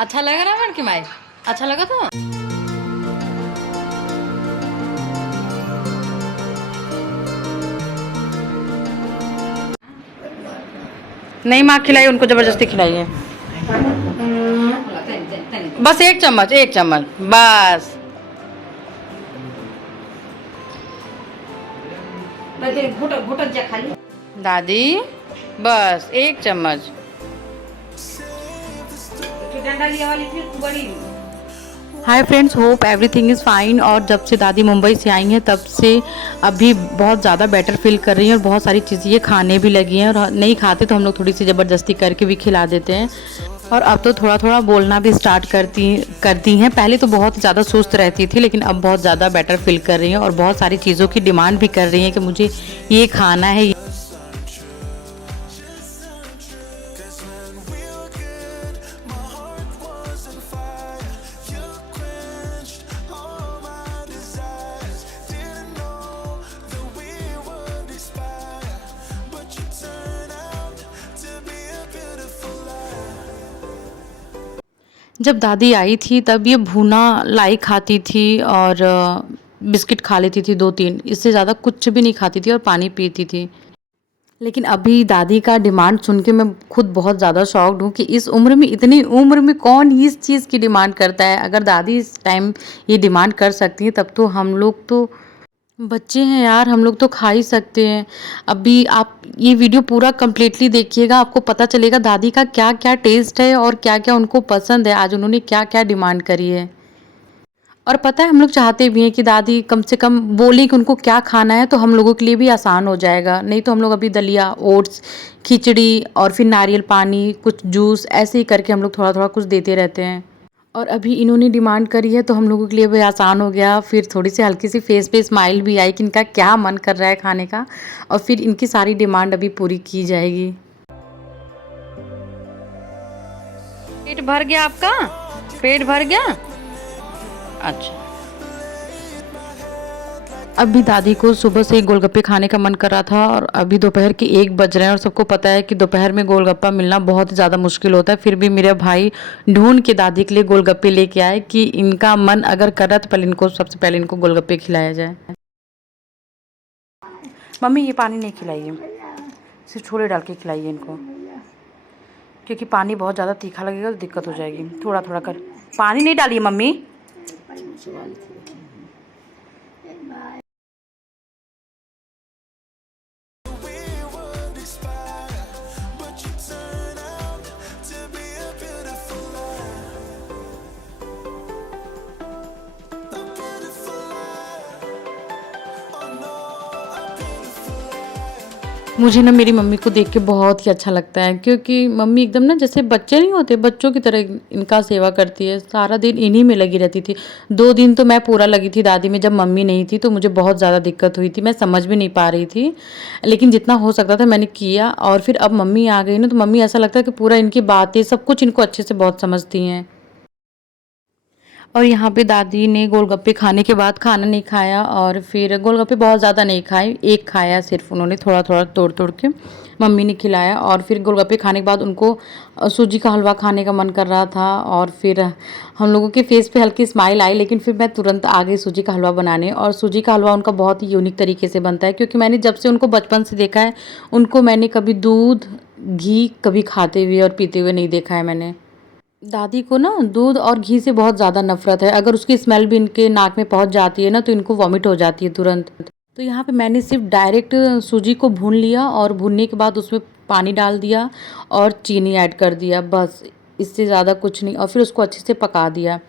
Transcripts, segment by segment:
अच्छा लगा ना मन की माई? अच्छा लगा तो नहीं, माँ खिलाई, उनको जबरदस्ती खिलाई है। बस एक चम्मच, एक चम्मच बस। दादी बस एक चम्मच। Hi friends, hope everything is fine. और जब से दादी मुंबई से आई हैं तब से अभी बहुत ज़्यादा बेटर फील कर रही हैं और बहुत सारी चीज़ें ये खाने भी लगी हैं। और नहीं खाते तो हम लोग थोड़ी सी ज़बरदस्ती करके भी खिला देते हैं। और अब तो थोड़ा थोड़ा बोलना भी स्टार्ट करती हैं। पहले तो बहुत ज़्यादा सुस्त रहती थी, लेकिन अब बहुत ज़्यादा बेटर फील कर रही हैं और बहुत सारी चीज़ों की डिमांड भी कर रही हैं कि मुझे ये खाना है। जब दादी आई थी तब ये भुना लाई खाती थी और बिस्किट खा लेती थी 2-3, इससे ज़्यादा कुछ भी नहीं खाती थी और पानी पीती थी। लेकिन अभी दादी का डिमांड सुन के मैं खुद बहुत ज़्यादा शॉक्ड हूँ कि इस उम्र में, इतनी उम्र में कौन इस चीज़ की डिमांड करता है। अगर दादी इस टाइम ये डिमांड कर सकती हैं तब तो हम लोग तो बच्चे हैं यार, हम लोग तो खा ही सकते हैं। अभी आप ये वीडियो पूरा कंप्लीटली देखिएगा, आपको पता चलेगा दादी का क्या-क्या टेस्ट है और क्या-क्या उनको पसंद है। आज उन्होंने क्या-क्या डिमांड करी है। और पता है हम लोग चाहते भी हैं कि दादी कम से कम बोलें कि उनको क्या खाना है, तो हम लोगों के लिए भी आसान हो जाएगा। नहीं तो हम लोग अभी दलिया, ओट्स, खिचड़ी और फिर नारियल पानी, कुछ जूस ऐसे ही करके हम लोग थोड़ा-थोड़ा कुछ देते रहते हैं। और अभी इन्होंने डिमांड करी है तो हम लोगों के लिए भी आसान हो गया। फिर थोड़ी-सी हल्की-सी फेस पे स्माइल भी आई कि इनका क्या मन कर रहा है खाने का, और फिर इनकी सारी डिमांड अभी पूरी की जाएगी। पेट भर गया आपका? पेट भर गया? अच्छा। अभी दादी को सुबह से ही गोलगप्पे खाने का मन कर रहा था और अभी दोपहर के 1 बज रहे हैं और सबको पता है कि दोपहर में गोलगप्पा मिलना बहुत ज़्यादा मुश्किल होता है। फिर भी मेरे भाई ढूँढ के दादी के लिए गोलगप्पे लेके आए कि इनका मन अगर कर रहा तो पहले इनको, सबसे पहले इनको गोलगप्पे खिलाया जाए। मम्मी ये पानी नहीं खिलाइए, सिर्फ छोले डाल के खिलाइए इनको, क्योंकि पानी बहुत ज़्यादा तीखा लगेगा तो दिक्कत हो जाएगी। थोड़ा-थोड़ा कर, पानी नहीं डालिए मम्मी। मुझे ना मेरी मम्मी को देख के बहुत ही अच्छा लगता है, क्योंकि मम्मी एकदम ना जैसे बच्चे नहीं होते, बच्चों की तरह इनका सेवा करती है। सारा दिन इन्हीं में लगी रहती थी। 2 दिन तो मैं पूरा लगी थी दादी में, जब मम्मी नहीं थी तो मुझे बहुत ज़्यादा दिक्कत हुई थी, मैं समझ भी नहीं पा रही थी। लेकिन जितना हो सकता था मैंने किया, और फिर अब मम्मी आ गई ना तो मम्मी ऐसा लगता है कि पूरा इनकी बातें सब कुछ इनको अच्छे से बहुत समझती हैं। और यहाँ पे दादी ने गोलगप्पे खाने के बाद खाना नहीं खाया, और फिर गोलगप्पे बहुत ज़्यादा नहीं खाए, एक खाया सिर्फ उन्होंने, थोड़ा-थोड़ा तोड़-तोड़ के मम्मी ने खिलाया। और फिर गोलगप्पे खाने के बाद उनको सूजी का हलवा खाने का मन कर रहा था, और फिर हम लोगों के फेस पे हल्की स्माइल आई। लेकिन फिर मैं तुरंत आ गई सूजी का हलवा बनाने, और सूजी का हलवा उनका बहुत ही यूनिक तरीके से बनता है, क्योंकि मैंने जब से उनको बचपन से देखा है, उनको मैंने कभी दूध, घी कभी खाते हुए और पीते हुए नहीं देखा है मैंने। दादी को ना दूध और घी से बहुत ज़्यादा नफ़रत है। अगर उसकी स्मेल भी इनके नाक में पहुँच जाती है ना तो इनको वॉमिट हो जाती है तुरंत। तो यहाँ पे मैंने सिर्फ डायरेक्ट सूजी को भून लिया, और भूनने के बाद उसमें पानी डाल दिया और चीनी ऐड कर दिया, बस इससे ज़्यादा कुछ नहीं। और फिर उसको अच्छे से पका दिया।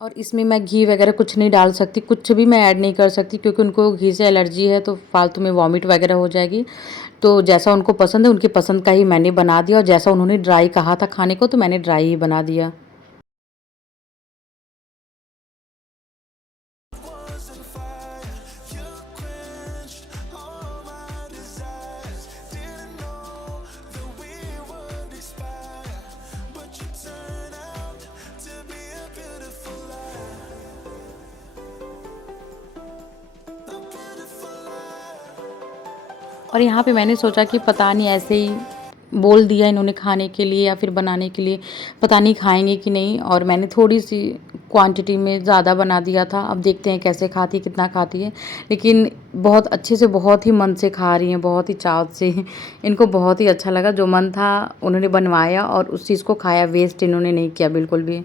और इसमें मैं घी वगैरह कुछ नहीं डाल सकती, कुछ भी मैं ऐड नहीं कर सकती, क्योंकि उनको घी से एलर्जी है तो फालतू में वॉमिट वगैरह हो जाएगी। तो जैसा उनको पसंद है, उनकी पसंद का ही मैंने बना दिया, और जैसा उन्होंने ड्राई कहा था खाने को तो मैंने ड्राई ही बना दिया। और यहाँ पे मैंने सोचा कि पता नहीं ऐसे ही बोल दिया इन्होंने खाने के लिए या फिर बनाने के लिए, पता नहीं खाएँगे कि नहीं। और मैंने थोड़ी-सी क्वांटिटी में ज़्यादा बना दिया था, अब देखते हैं कैसे खाती है, कितना खाती है। लेकिन बहुत अच्छे से, बहुत ही मन से खा रही हैं, बहुत ही चाव से। इनको बहुत ही अच्छा लगा, जो मन था उन्होंने बनवाया और उस चीज़ को खाया, वेस्ट इन्होंने नहीं किया बिल्कुल भी।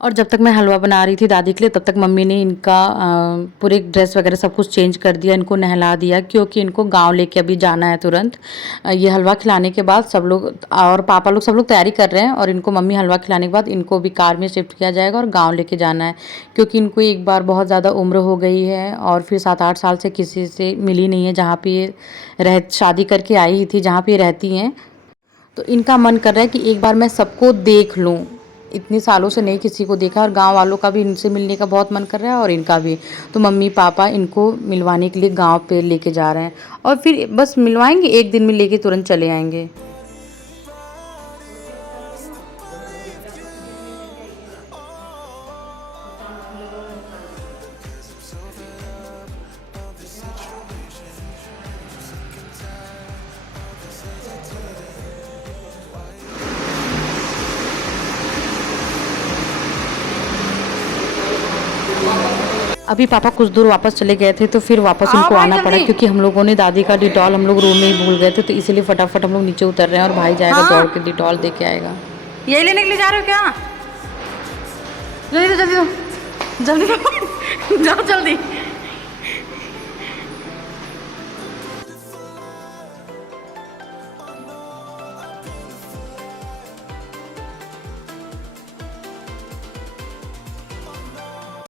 और जब तक मैं हलवा बना रही थी दादी के लिए, तब तक मम्मी ने इनका पूरे ड्रेस वगैरह सब कुछ चेंज कर दिया, इनको नहला दिया, क्योंकि इनको गाँव लेके अभी जाना है तुरंत। ये हलवा खिलाने के बाद सब लोग और पापा लोग, सब लोग तैयारी कर रहे हैं और इनको मम्मी हलवा खिलाने के बाद इनको भी कार में शिफ्ट किया जाएगा और गाँव लेके जाना है। क्योंकि इनको एक बार बहुत ज़्यादा उम्र हो गई है और फिर 7-8 साल से किसी से मिली नहीं है, जहाँ पे ये शादी करके आई ही थी, जहाँ पे ये रहती हैं। तो इनका मन कर रहा है कि एक बार मैं सबको देख लूँ। इतने सालों से नहीं किसी को देखा और गाँव वालों का भी इनसे मिलने का बहुत मन कर रहा है और इनका भी। तो मम्मी-पापा इनको मिलवाने के लिए गाँव पे लेके जा रहे हैं और फिर बस मिलवाएँगे, 1 दिन में लेके तुरंत चले आएँगे। अभी पापा कुछ दूर वापस चले गए थे, तो फिर वापस उनको आना पड़ा, क्योंकि हम लोगों ने दादी का डिटॉल हम लोग रूम में ही भूल गए थे, तो इसीलिए फटाफट हम लोग नीचे उतर रहे हैं और भाई जाएगा दौड़ के डिटॉल दे के आएगा। यही लेने के लिए जा रहे हो क्या? जल्दी दो, जल्दी दो, जल्दी दो। जाओ जल्दी।